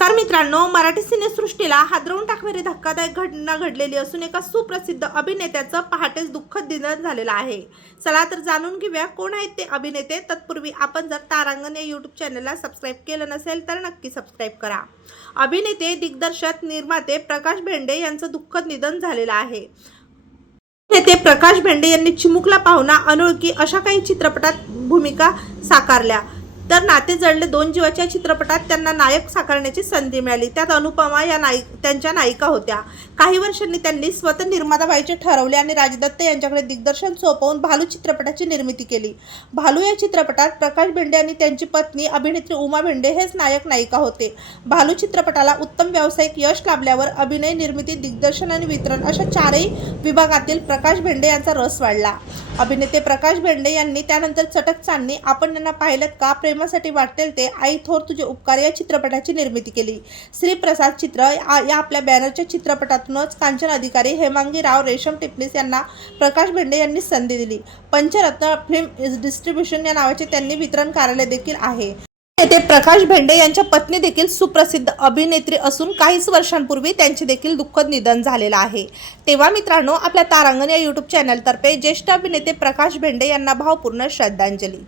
नमस्कार मित्रांनो मराठी सिनेसृष्टीला हादरवून टाकणारी धक्कादायक घटना घडलेली असून एका सुप्रसिद्ध अभिनेत्याचं पहाटेच दुःखद निधन झालेलं आहे. चला तर जाणून घेऊया कोण आहेत ते अभिनेते. तत्पूर्वी आपण जर तारांगण या यूट्यूब चॅनलला सबस्क्राईब केलं नसेल तर नक्की सबस्क्राईब करा. अभिनेते दिग्दर्शक निर्माते प्रकाश भेंडे यांचं दुःखद निधन झालेलं आहे. नेते प्रकाश भेंडे यांनी चिमुकला पाहुणा अनोळखी अशा काही चित्रपटात भूमिका साकारल्या. तर नाते जडले दोन जीवाच्या चित्रपटात त्यांना नायक साकारण्याची संधी मिळाली. त्यात अनुपमा या नायिक त्यांच्या नायिका होत्या. काही वर्षांनी त्यांनी स्वतः निर्माता व्हायचे ठरवले आणि राजदत्त यांच्याकडे दिग्दर्शन सोपवून भालू चित्रपटाची निर्मिती केली. भालू या चित्रपटात प्रकाश भेंडे आणि त्यांची पत्नी अभिनेत्री उमा भेंडे हेच नायक नायिका होते. भालू चित्रपटाला उत्तम व्यावसायिक यश लाभल्यावर अभिनय निर्मिती दिग्दर्शन आणि वितरण अशा चारही विभागातील प्रकाश भेंडे यांचा रस वाढला. अभिनेते प्रकाश भेंडे यांनी त्यानंतर चटक चांदणी आपण यांना पाहिलं का प्रेम प्रेमासाठी वाटेल ते आई थोर तुझे उपकार या चित्रपटाची निर्मिती केली. श्री प्रसाद चित्र या या आपल्या बॅनरच्या चित्रपटातूनच कांचन अधिकारी हेमांगी राव रेशम टिपणीस यांना प्रकाश भेंडे यांनी संधी दिली. पंचरत्न फिल्म डिस्ट्रीब्युशन या नावाचे त्यांनी वितरण कार्यालय देखील आहे. येथे प्रकाश भेंडे यांच्या पत्नी देखील सुप्रसिद्ध अभिनेत्री असून काहीच वर्षांपूर्वी त्यांचे देखील दुःखद निधन झालेलं आहे. तेव्हा मित्रांनो आपल्या तारांगण या यूट्यूब चॅनलतर्फे ज्येष्ठ अभिनेते प्रकाश भेंडे यांना भावपूर्ण श्रद्धांजली.